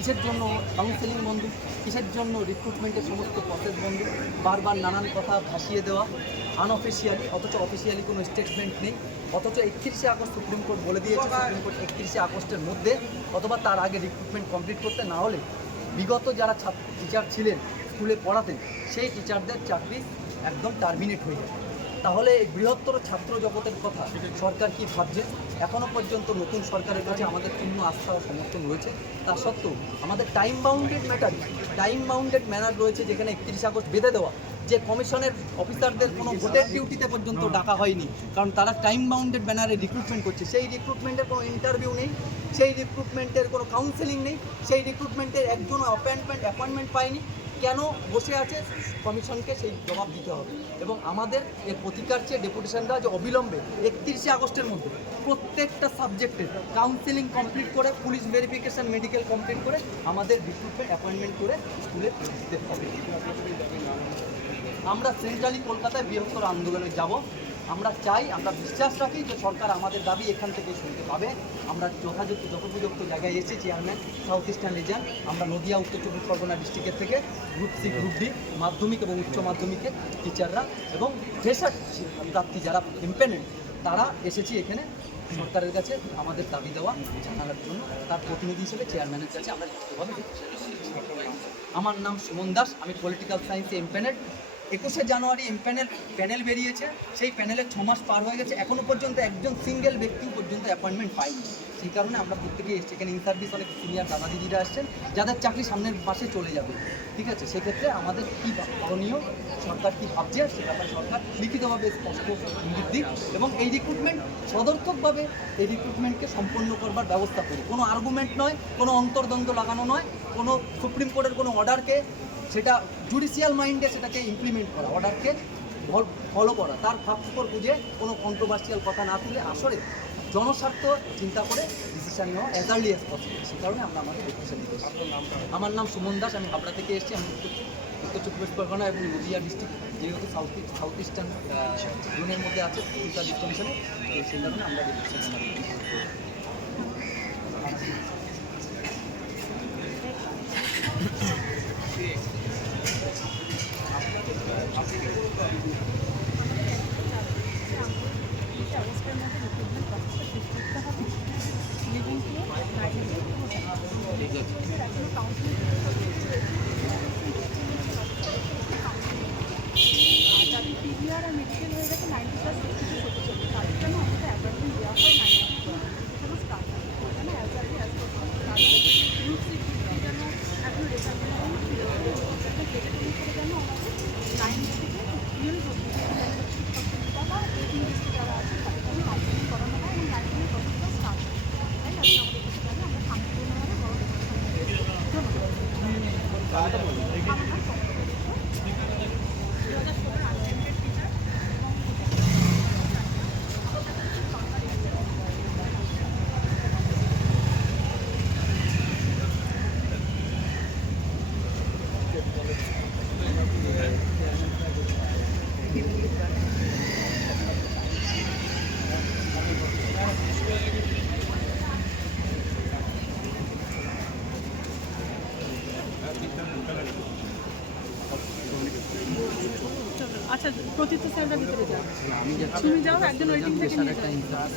কিসের জন্য কাউন্সেলিং বন্ধ, কিসের জন্য রিক্রুটমেন্টের সমস্ত প্রসেস বন্ধ, বারবার নানান কথা ভাসিয়ে দেওয়া আনঅফিসিয়ালি, অথচ অফিসিয়ালি কোনো স্টেটমেন্ট নেই। অথচ 31শে আগস্ট সুপ্রিম কোর্ট বলে দিয়েছে সুপ্রিম কোর্ট 31শে আগস্টের মধ্যে অথবা তার আগে রিক্রুটমেন্ট কমপ্লিট করতে না হলে বিগত যারা টিচার ছিলেন স্কুলে পড়াতেন সেই টিচারদের চাকরি একদম টার্মিনেট হয়ে যাবে। তাহলে এই বৃহত্তর ছাত্র জগতের কথা সরকার কি ভাবছে? এখনও পর্যন্ত নতুন সরকারের কাছে আমাদের পূর্ণ আস্থা ও সমর্থন রয়েছে। তা সত্ত্বেও আমাদের টাইম বাউন্ডেড ম্যানার রয়েছে, যেখানে 31শে আগস্ট বেঁধে দেওয়া যে কমিশনের অফিসারদের কোনো ভোটের ডিউটিতে পর্যন্ত ডাকা হয়নি, কারণ তারা টাইম বাউন্ডেড ব্যানারে রিক্রুটমেন্ট করছে। সেই রিক্রুটমেন্টের কোনো ইন্টারভিউ নেই, সেই রিক্রুটমেন্টের কোনো কাউন্সেলিং নেই, সেই রিক্রুটমেন্টের একজনও অ্যাপয়েন্টমেন্ট পায়নি। কেন বসে আছে? কমিশনকে সেই জবাব দিতে হবে। এবং আমাদের এর প্রতিকার চেয়ে ডেপুটেশন দেওয়া যে অবিলম্বে 31শে আগস্টের মধ্যে প্রত্যেকটা সাবজেক্টের কাউন্সেলিং কমপ্লিট করে, পুলিশ ভেরিফিকেশন, মেডিকেল কমপ্লিট করে আমাদের রিক্রুটমেন্ট অ্যাপয়েন্টমেন্ট করে স্কুলে দিতে হবে। আমরা সেন্ট্রালি কলকাতায় বৃহত্তর আন্দোলনে যাব। আমরা চাই, আমরা বিশ্বাস রাখি যে সরকার আমাদের দাবি এখান থেকে শুনতে পাবে। আমরা যথোপযুক্ত জায়গায় এসে চেয়ারম্যান সাউথ ইস্টার্ন রিজন, আমরা নদিয়া উত্তর চব্বিশ পরগনা ডিস্ট্রিক্টের থেকে গ্রুপ সি, গ্রুপ ডি, মাধ্যমিক এবং উচ্চ মাধ্যমিকের টিচাররা এবং ফ্রেশার প্রার্থী যারা ইম্প্যানেন্ট তারা এসেছি এখানে সরকারের কাছে আমাদের দাবি দেওয়া জানানোর জন্য। তার প্রতিনিধি হিসেবে চেয়ারম্যানের কাছে আমরা লিখিতভাবে। আমার নাম সুমন দাস, আমি পলিটিক্যাল সায়েন্সে এমপ্যানেল। 21শে জানুয়ারি প্যানেল বেরিয়েছে, সেই প্যানেলের 6 মাস পার হয়ে গেছে, এখনও পর্যন্ত একজন সিঙ্গেল ব্যক্তিও পর্যন্ত অ্যাপয়েন্টমেন্ট পায়নি। সেই কারণে আমরা প্রত্যেকেই এসছি এখানে। ইন সার্ভিস অনেক সিনিয়র দাদা দিদিরা আসছেন যাদের চাকরি সামনের মাসে চলে যাবে। ঠিক আছে, সেক্ষেত্রে আমাদের কী করণীয়, সরকার কী ভাবছে সে ব্যাপারে সরকার লিখিতভাবে স্পষ্ট ইঙ্গিত দিক এবং এই রিক্রুটমেন্ট সদর্থকভাবে এই রিক্রুটমেন্টকে সম্পন্ন করবার ব্যবস্থা করি। কোনো আর্গুমেন্ট নয়, কোনো অন্তর্দ্বন্দ্ব লাগানো নয়, কোনো সুপ্রিম কোর্টের কোনো অর্ডারকে সেটা জুডিশিয়াল মাইন্ডে সেটাকে ইমপ্লিমেন্ট করা, অর্ডারকে ফলো করা, তার ফাঁকফোকর বুঝে কোনো কন্ট্রোভার্সিয়াল কথা না তুলে আসলে জনস্বার্থ চিন্তা করে ডিসিশন নেওয়া অ্যাজ আর্লি অ্যাজ পসিবল। সে কারণে আমরা আমাদের ডিসিশন নিতে এসেছি। আমার নাম সুমন দাস, আমি হাবড়া থেকে এসেছি। আমি উত্তর চব্বিশ পরগনা এবং নদিয়া ডিস্ট্রিক্ট যেহেতু সাউথ ইস্টার্ন জোনের মধ্যে আছে সার্ভিস কমিশনে, সেই কারণে আমরা ডিসিশন পিভিআর আর মেডিকেল হয়ে গেছে 90+ কিছু হতে চলছে, তাদের জন্য আমাদের অ্যাপয়েন্টমেন্ট দেওয়া হয় 90 স্টার্ট হয় না, অ্যাজ আর্লি অ্যাজ পসিবল। তারপরে গ্রুপ সি, গ্রুপ ডি যেন এখন রেজাল্টের জন্য যেন আমাদের 9 থেকে রিয়েল যারা আছে তাদের জন্য কাউন্সিলিং করানো হয় এবং 9 প্রসেসটা স্টার্ট হয়। তাই আজকে আমাদের কাছে জানি আমরা শান্তিপূর্ণভাবে বড় আচ্ছা, প্রতীর্থ স্যাররা ভিতরে যাও, তুমি যাও, একজন ওয়েটিং থেকে নিয়ে যাও।